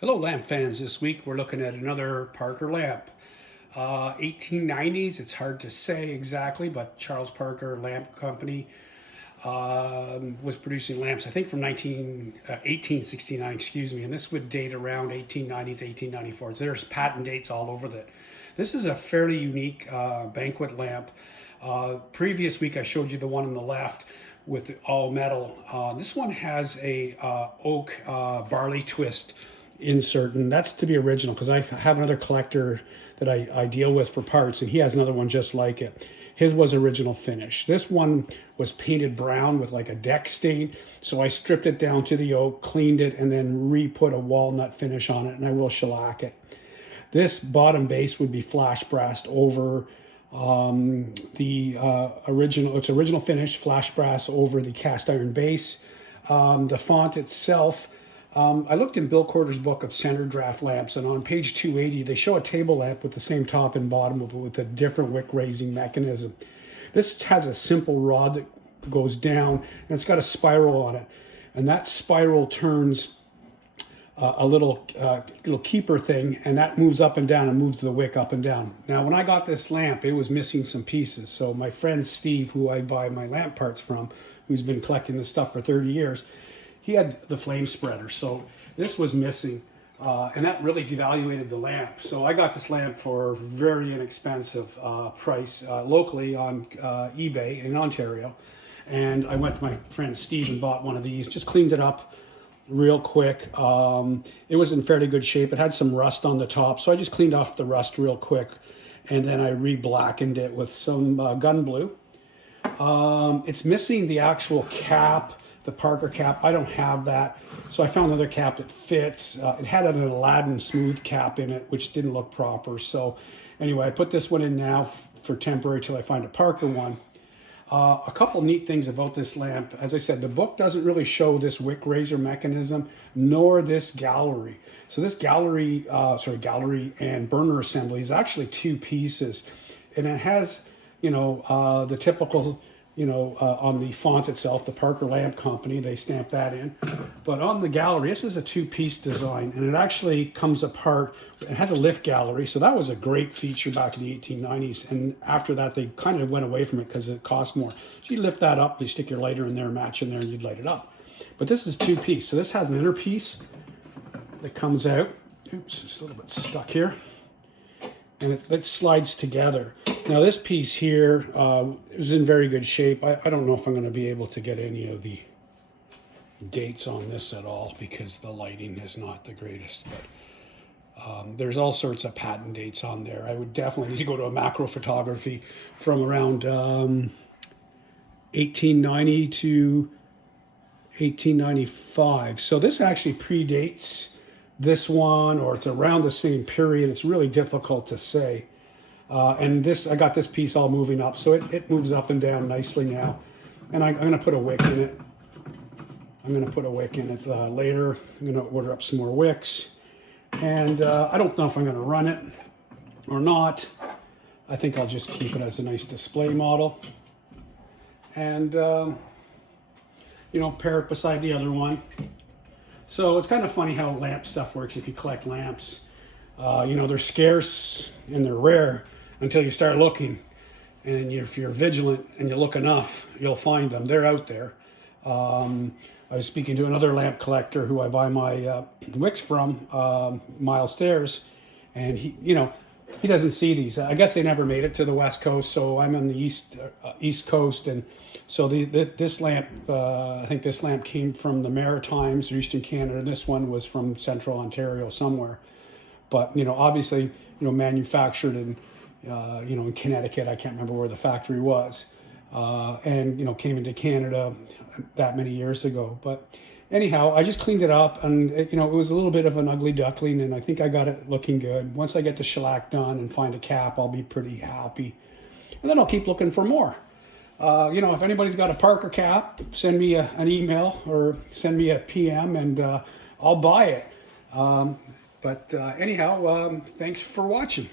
Hello, lamp fans. This week we're looking at another Parker lamp. 1890s, it's hard to say exactly, but Charles Parker Lamp Company was producing lamps, I think from 1869, excuse me, and this would date around 1890 to 1894. So there's patent dates all over that. This is a fairly unique banquet lamp. Previous week I showed you the one on the left with all metal. This one has a oak barley twist insert, and that's to be original because I have another collector that I deal with for parts, and he has another one just like it. His was original finish. This one was painted brown with like a deck stain, so I stripped it down to the oak, cleaned it, and then re-put a walnut finish on it, and I will shellac it. This bottom base would be flash brassed over the original finish, flash brass over the cast iron base. The font itself, I looked in Bill Corder's book of center draft lamps, and on page 280, they show a table lamp with the same top and bottom with a different wick raising mechanism. This has a simple rod that goes down, and it's got a spiral on it, and that spiral turns a little keeper thing, and that moves up and down and moves the wick up and down. Now, when I got this lamp, it was missing some pieces. So my friend Steve, who I buy my lamp parts from, who's been collecting this stuff for 30 years, he had the flame spreader. So this was missing, and that really devaluated the lamp. So I got this lamp for a very inexpensive price locally on eBay in Ontario. And I went to my friend Steve and bought one of these, just cleaned it up real quick. It was in fairly good shape. It had some rust on the top, so I just cleaned off the rust real quick, and then I re-blackened it with some gun blue. It's missing the actual cap, the Parker cap. I don't have that, so I found another cap that fits. It had an Aladdin smooth cap in it, which didn't look proper. So anyway, I put this one in now for temporary till I find a Parker one. A couple neat things about this lamp. As I said, the book doesn't really show this wick raiser mechanism, nor this gallery. So this gallery and burner assembly is actually two pieces. And it has, the typical, on the font itself, the Parker Lamp Company, they stamp that in. But on the gallery, this is a two-piece design, and it actually comes apart. It has a lift gallery, so that was a great feature back in the 1890s. And after that, they kind of went away from it because it cost more. So you lift that up, you stick your lighter in there, match in there, and you'd light it up. But this is two-piece, so this has an inner piece that comes out. Oops, it's a little bit stuck here. And it slides together. Now this piece here is in very good shape. I don't know if I'm going to be able to get any of the dates on this at all because the lighting is not the greatest. But there's all sorts of patent dates on there. I would definitely need to go to a macro photography from around 1890 to 1895. So this actually predates this one, or it's around the same period. It's really difficult to say. And this, I got this piece all moving up, so it moves up and down nicely now. And I'm going to put a wick in it. I'm going to put a wick in it later. I'm going to order up some more wicks. And I don't know if I'm going to run it or not. I think I'll just keep it as a nice display model. And, pair it beside the other one. So it's kind of funny how lamp stuff works if you collect lamps. They're scarce and they're rare until you start looking. And if you're vigilant and you look enough, you'll find them. They're out there. I was speaking to another lamp collector who I buy my wicks from, Miles Stairs, and he doesn't see these. I guess they never made it to the West Coast, so I'm on the East Coast, and so this lamp, I think this lamp came from the Maritimes or Eastern Canada, and this one was from Central Ontario somewhere. But obviously, manufactured in in Connecticut. I can't remember where the factory was, and came into Canada that many years ago. But anyhow, I just cleaned it up, and it was a little bit of an ugly duckling, and I think I got it looking good. Once I get the shellac done and find a cap, I'll be pretty happy, and then I'll keep looking for more. If anybody's got a Parker cap, send me an email or send me a PM, and I'll buy it. Anyhow, thanks for watching.